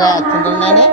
చంద్ర చంద్రనాని